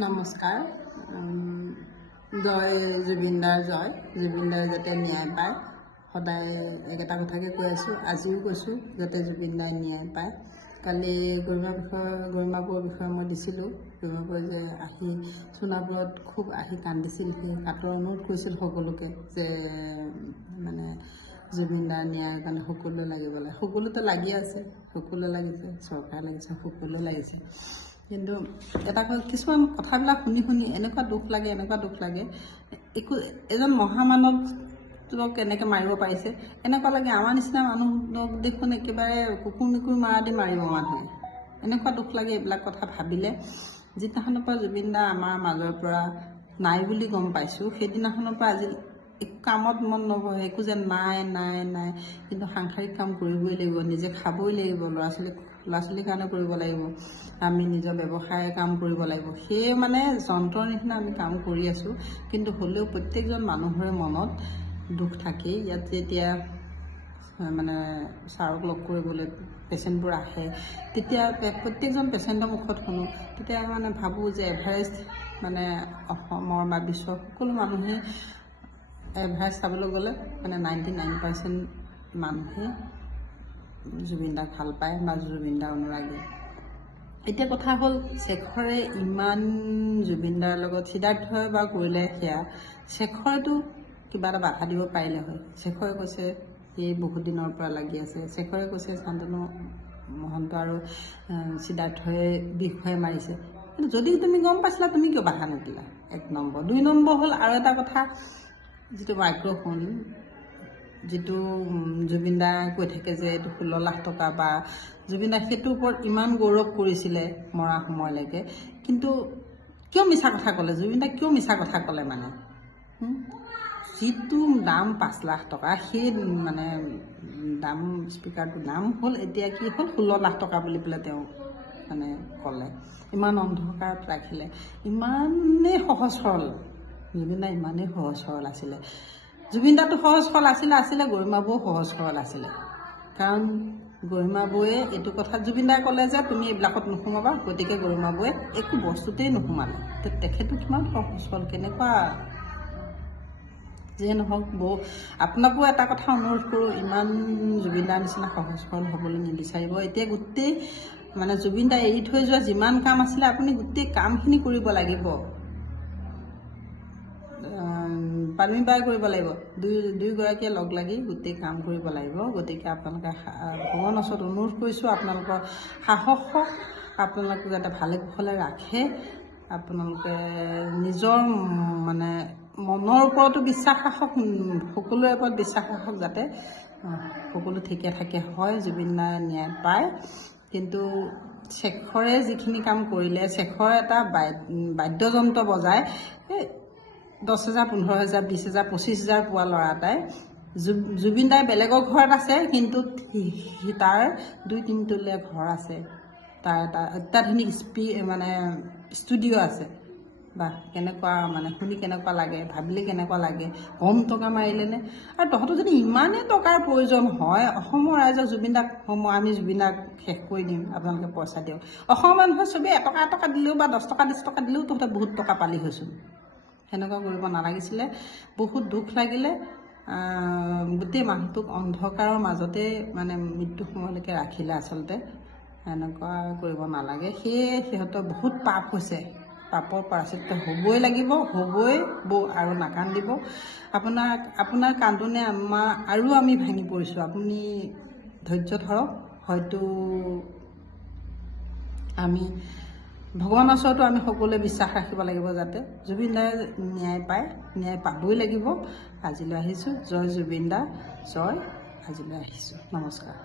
নমস্কাৰ। জয় জুবিনদাৰ জয়। জুবিনদাৰ যাতে ন্যায় পায়, সদায় একেটা কথাকে কৈ আছোঁ, আজিও কৈছোঁ যাতে জুবিনদাই ন্যায় পায়। কালি গৰিমাপুৰৰ বিষয়ে মই দিছিলোঁ। গৰিমাপুৰ যে আহি সোণাপুৰত খুব আহি কান্দিছিল, সেই কাতৰ অনুৰোধ কৰিছিল সকলোকে যে মানে জুবিনদাৰ ন্যায়ৰ কাৰণে সকলোৱে লাগিব লাগে। সকলোতে লাগি আছে, সকলোৱে লাগিছে, চৰকাৰ লাগিছে, সকলোৱে লাগিছে। কিন্তু এটা কিছুমান কথাবিলাক শুনি এনেকুৱা দুখ লাগে, এজন মহামানৱক কেনেকৈ মাৰিব পাৰিছে এনেকুৱা লাগে। আমাৰ নিচিনা মানুহক দেখোন একেবাৰে কুকুৰ মেকুৰ মাৰা দি মাৰিব মানুহে, এনেকুৱা দুখ লাগে এইবিলাক কথা ভাবিলে। যিদিনাখনৰ পৰা জুবিনদা আমাৰ মাজৰ পৰা নাই বুলি গম পাইছোঁ, সেইদিনাখনৰ পৰা আজি একো কামত মন নবহে, একো যেন নাই। কিন্তু সাংসাৰিক কাম কৰিবই লাগিব, নিজে খাবই লাগিব, ল'ৰা ছোৱালীৰ কাৰণে কৰিব লাগিব, আমি নিজৰ ব্যৱসায় কাম কৰিব লাগিব। সেয়ে মানে যন্ত্ৰৰ নিচিনা আমি কাম কৰি আছোঁ। কিন্তু হ'লেও প্ৰত্যেকজন মানুহৰে মনত দুখ থাকেই। ইয়াত যেতিয়া মানে ছাৰক লগ কৰিবলৈ পেচেণ্টবোৰ আহে, তেতিয়া প্ৰত্যেকজন পেচেণ্টৰ মুখত শুনো, তেতিয়া মানে ভাবোঁ যে এভাৰেষ্ট মানে অসমৰ বা বিশ্বৰ সকলো মানুহে এভাৰেজ চাবলৈ গ'লে মানে 99% মানুহে জুবিনদাক ভাল পায় বা জুবিনদাৰ অনুৰাগী। এতিয়া কথা হ'ল, শেখৰে ইমান জুবিনদাৰ লগত সিদ্ধাৰ্থই বা কৰিলে সেয়া, শেখৰেতো কিবা এটা বাধা দিব পাৰিলে হয়। শেখৰে কৈছে এই বহুত দিনৰ পৰা লাগি আছে। শেখৰে কৈছে শান্তনু মহন্ত আৰু সিদ্ধাৰ্থই বিষয়ে মাৰিছে। কিন্তু যদি তুমি গম পাইছিলা, তুমি কিয় বাধা নিদিলা? 1 নম্বৰ। 2 নম্বৰ হ'ল আৰু এটা কথা, যিটো মাইক্ৰফোন, যিটো জুবিনদা কৈ থাকে যে এইটো 16 লাখ টকা, বা জুবিনদা সেইটোৰ ওপৰত ইমান গৌৰৱ কৰিছিলে মৰা সময়লৈকে, কিন্তু কিয় মিছা কথা ক'লে? জুবিনদা কিয় মিছা কথা ক'লে? মানে যিটো দাম 5 লাখ টকা, সেই মানে দাম স্পীকাৰটোৰ দাম হ'ল এতিয়া কি হ'ল 16 লাখ টকা বুলি পেলাই তেওঁ মানে ক'লে। ইমান অন্ধকাৰত ৰাখিলে, ইমানেই সহজ সৰল জুবিনদা, ইমানেই সহজ সৰল আছিলে। জুবিনদাটো সহজ সৰল আছিলে, গৰিমাবৌও সহজ সৰল আছিলে। কাৰণ গৰিমাবৌয়ে এইটো কথাত জুবিনদাই ক'লে যে তুমি এইবিলাকত নোসোমাবা, গতিকে গৰিমাবৌয়ে একো বস্তুতেই নোসোমালে। তেখেতো কিমান সহজ সৰল, কেনেকুৱা যে নহওক। আপোনাকো এটা কথা অনুৰোধ কৰোঁ, ইমান জুবিনদাৰ নিচিনা সহজ সৰল হ'বলৈ নিবিচাৰিব। এতিয়া গোটেই মানে জুবিনদা এৰি থৈ যোৱা যিমান কাম আছিলে, আপুনি গোটেই কামখিনি কৰিব লাগিব। পানমী বাই কৰিব লাগিব, দুয়োগৰাকীয়ে লগ লাগি গোটেই কাম কৰিব লাগিব। গতিকে আপোনালোকে ভগৱানৰ ওচৰত অনুৰোধ কৰিছোঁ, আপোনালোকৰ সাহসক আপোনালোকে যাতে ভালে কুশলে ৰাখে। আপোনালোকে নিজৰ মানে মনৰ ওপৰতো বিশ্বাস ৰাখক, সকলোৰে ওপৰত বিশ্বাস ৰাখক, যাতে সকলো ঠিকে থাকে হয়, জুবিনদাই ন্যায় পায়। কিন্তু শেখৰে যিখিনি কাম কৰিলে, শেখৰ এটা বাদ্যযন্ত্ৰ বজায় 10,000, 15,000, 20,000, 25,000 পোৱা ল'ৰা এটাই, জুবিনদাই বেলেগৰ ঘৰত আছে, কিন্তু তাৰ 2-3 তলীয়া ঘৰ আছে, তাৰ এটা অত্যাধুনিক মানে ষ্টুডিঅ' আছে। বা কেনেকুৱা মানে শুনি কেনেকুৱা লাগে, ভাবিলে কেনেকুৱা লাগে, কম টকা মাৰিলেনে? আৰু তহঁতৰ যদি ইমানেই টকাৰ প্ৰয়োজন হয়, অসমৰ ৰাইজক আমি জুবিনদাক শেষ কৰি দিম, আপোনালোকে পইচা দিয়ক। অসমৰ মানুহে চবেই এটকা দিলেও বা 10 টকা 20 টকা দিলেও তহঁতে বহুত টকা পালি হৈছোঁ। সেনেকুৱা কৰিব নালাগিছিলে। বহুত দুখ লাগিলে, গোটেই মানুহটোক অন্ধকাৰৰ মাজতে মানে মৃত্যু সময়লৈকে ৰাখিলে। আচলতে এনেকুৱা কৰিব নালাগে। সেয়ে সিহঁতৰ বহুত পাপ হৈছে, পাপৰ প্ৰায়শ্চিত্ত হ'বই লাগিব, আৰু নাকান্দিব। আপোনাৰ কান্দোনে আৰু আমি ভাঙি পৰিছোঁ। আপুনি ধৈৰ্য ধৰক। হয়তো আমি ভগৱানৰ ওচৰতো আমি সকলোৱে বিশ্বাস ৰাখিব লাগিব, যাতে জুবিনদাই ন্যায় পায়, ন্যায় পাবই লাগিব। আজিলৈ আহিছোঁ। জয় জুবিনদা, জয়। আজিলৈ আহিছোঁ। নমস্কাৰ।